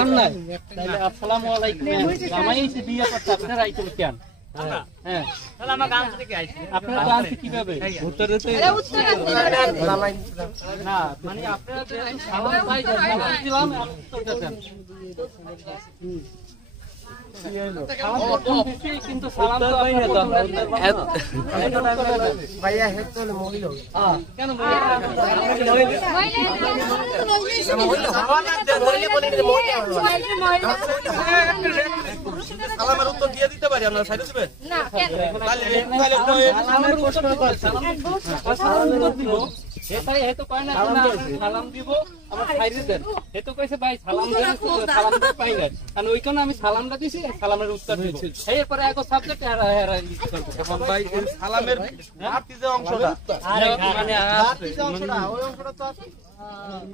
আসসালামু আলাইকুম। জামাই এসে বিয়ে করতে আপনারা আইছেন কেন? হ্যাঁ, তাহলে আমার গান থেকে আইছি। আপনারা গান কিভাবে? উত্তরে তো না, মানে আপনারা যে সালাম পাই দিলাম উত্তরটা দেন। কিন্তু সালাম তো পাই না তো ভাইয়া হেতো মহিলা কেন মহিলা সালামের উত্তর দিয়ে দিতে পারি আমরা সাইড দিবেন না কেন তাহলে সালামের উত্তর দিব এটাই হেতো কয় না সালাম দিব আমার সাইডে দেন হেতো কইছে ভাই সালাম দেন সালাম দে পাই না কারণ ওইখানে আমি সালামটা দিছি সালামের উত্তর দিব এরপরে এক সাবজেক্ট এরা লিস্ট করব এখন ভাই সালামের বাড়তি যে অংশটা আরে মানে বাড়তি যে অংশটা ওই অংশটা তো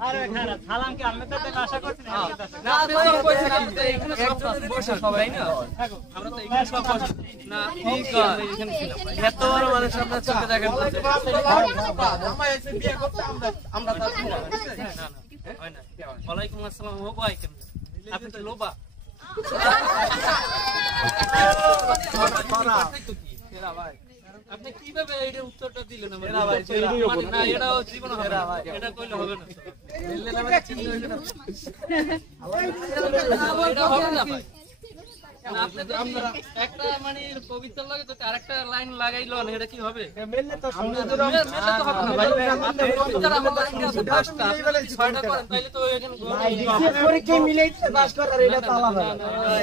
আরে খারাপ সালাম কি আমরা তো আশা করছি না না আপনি তো কইছেন আপনি এখানে সব বসে সবাই না আমরা তো এখানে সব বসে না ঠিক আছে এখানে ছিলাম এত বড় মানুষ আমরা চোখে দেখেন আমরা এসে বিয়ে করতে আমরা তো না না হয় না ওয়ালাইকুম আসসালাম ও ভাই কেমন আপনি তো লোবা ভাই আপনি কিভাবে এইটা উত্তরটা দিলেন না এটাও জীবন হবে না এটা কইলে হবে না এটা হবে না ভাই আপনি তো একটা মানে কবিতার লাগে যদি আরেকটা লাইন লাগাইলো না এটা কি হবে মেললে তো হবে না ভাই আপনি কবিতার আমার লাইন আছে পাঁচটা আপনি ছয়টা করেন তাইলে তো এখানে করে কি মিলাইতে পাস করার এটা তালা হবে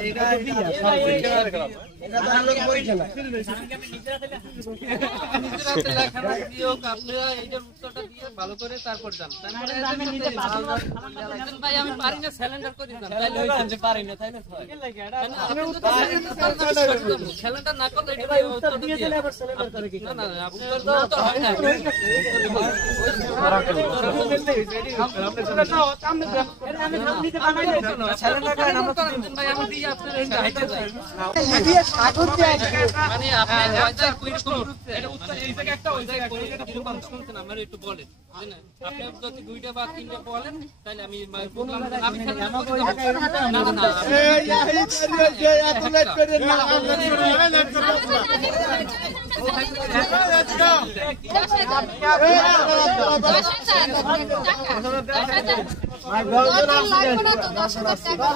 এটা এটা দাঁড়ালো পরীক্ষা না আপনারা এইটার উত্তরটা দিয়ে ভালো করে তারপর যান ভাই আমি পারি না স্যালেন্ডার করে দিলাম তাইলে হইছে পারি না তাই না স্যালেন্ডার না করলে এটা উত্তর দিয়ে দিলে আবার স্যালেন্ডার করে কি না না আপনার তো হয় না আমি নিতে বানাই স্যালেন্ডার করেন আমরা ভাই আমি দিয়ে আপনার এই হাইটে যাই মানে আপনি কয়টা কুইজ করুন এটা উত্তর এই জায়গায় একটা ওই জায়গায় কোন একটা ফুল বান্ধ শুনতেন আমরা একটু বলেন বুঝলেন আপনি যদি দুইটা বা তিনটা বলেন তাহলে আমি আমি না না এই এত লেট করে না লেটস গো